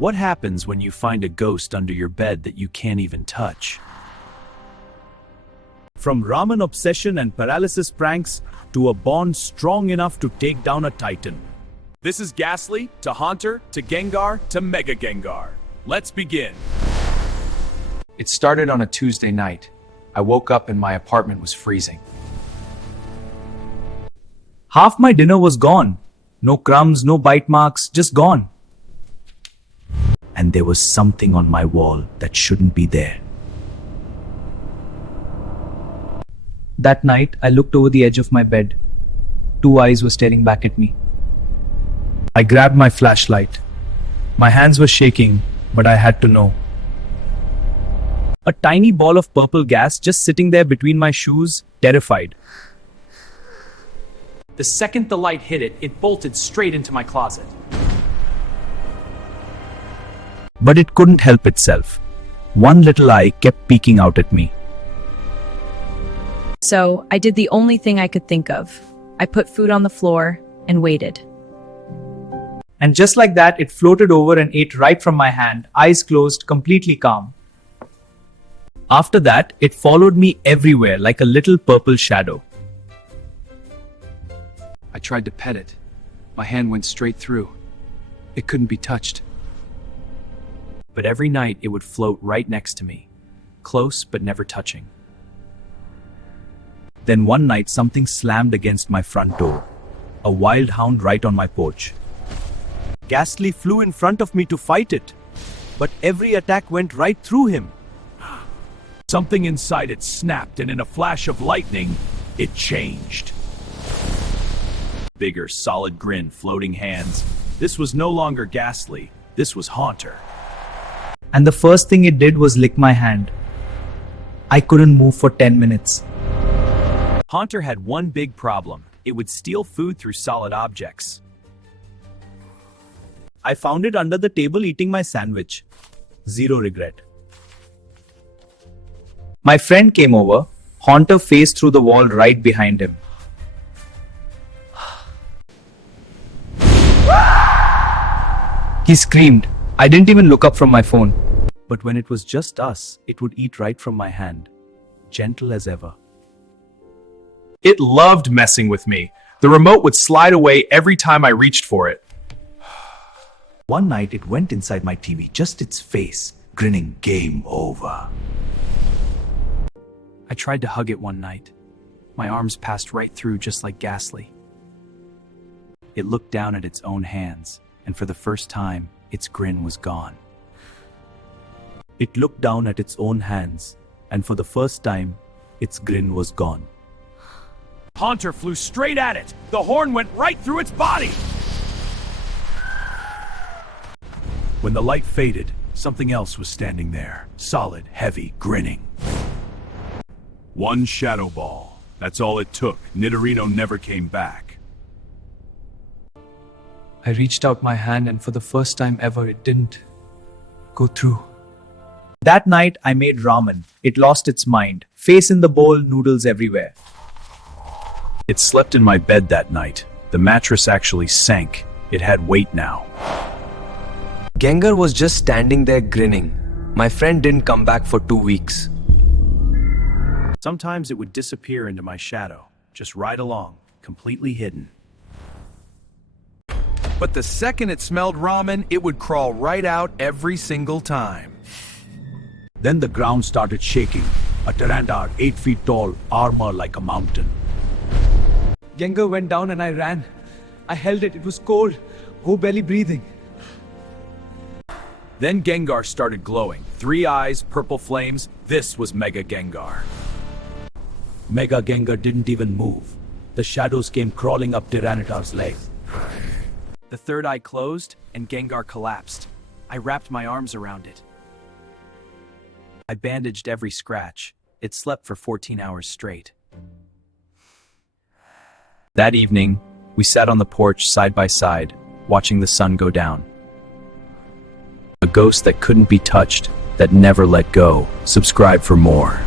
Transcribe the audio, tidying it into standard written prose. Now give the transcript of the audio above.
What happens when you find a ghost under your bed that you can't even touch? From ramen obsession and paralysis pranks to a bond strong enough to take down a titan. This is Gastly, to Haunter, to Gengar, to Mega Gengar. Let's begin. It started on a Tuesday night. I woke up and my apartment was freezing. Half my dinner was gone. No crumbs, no bite marks, just gone. And there was something on my wall that shouldn't be there. That night, I looked over the edge of my bed. Two eyes were staring back at me. I grabbed my flashlight. My hands were shaking, but I had to know. A tiny ball of purple gas just sitting there between my shoes, terrified. The second the light hit it, it bolted straight into my closet. But it couldn't help itself. One little eye kept peeking out at me. So I did the only thing I could think of. I put food on the floor and waited. And just like that, it floated over and ate right from my hand, eyes closed, completely calm. After that, it followed me everywhere like a little purple shadow. I tried to pet it. My hand went straight through. It couldn't be touched. But every night it would float right next to me, close but never touching. Then one night something slammed against my front door. A wild hound right on my porch. Gastly flew in front of me to fight it, but every attack went right through him. Something inside it snapped, and in a flash of lightning, it changed. Bigger, solid grin, floating hands. This was no longer Gastly, this was Haunter. And the first thing it did was lick my hand. I couldn't move for 10 minutes. Haunter had one big problem. It would steal food through solid objects. I found it under the table eating my sandwich. Zero regret. My friend came over. Haunter faced through the wall right behind him. He screamed. I didn't even look up from my phone. But when it was just us, it would eat right from my hand. Gentle as ever. It loved messing with me. The remote would slide away every time I reached for it. One night it went inside my TV, just its face, grinning game over. I tried to hug it one night. My arms passed right through just like Gastly. It looked down at its own hands, and for the first time, its grin was gone. It looked down at its own hands, and for the first time, its grin was gone. Haunter flew straight at it. The horn went right through its body. When the light faded, something else was standing there, solid, heavy, grinning. One shadow ball. That's all it took. Nidorino never came back. I reached out my hand and for the first time ever, it didn't go through. That night, I made ramen. It lost its mind. Face in the bowl, noodles everywhere. It slept in my bed that night. The mattress actually sank. It had weight now. Gengar was just standing there grinning. My friend didn't come back for 2 weeks. Sometimes it would disappear into my shadow, just right along, completely hidden. But the second it smelled ramen, it would crawl right out every single time. Then the ground started shaking. A Tyranitar, 8 feet tall, armor like a mountain. Gengar went down and I ran. I held it. It was cold. Barely breathing. Then Gengar started glowing. 3 eyes, purple flames. This was Mega Gengar. Mega Gengar didn't even move. The shadows came crawling up Tyranitar's leg. The third eye closed and Gengar collapsed. I wrapped my arms around it. I bandaged every scratch. It slept for 14 hours straight. That evening, we sat on the porch side by side, watching the sun go down. A ghost that couldn't be touched, that never let go. Subscribe for more.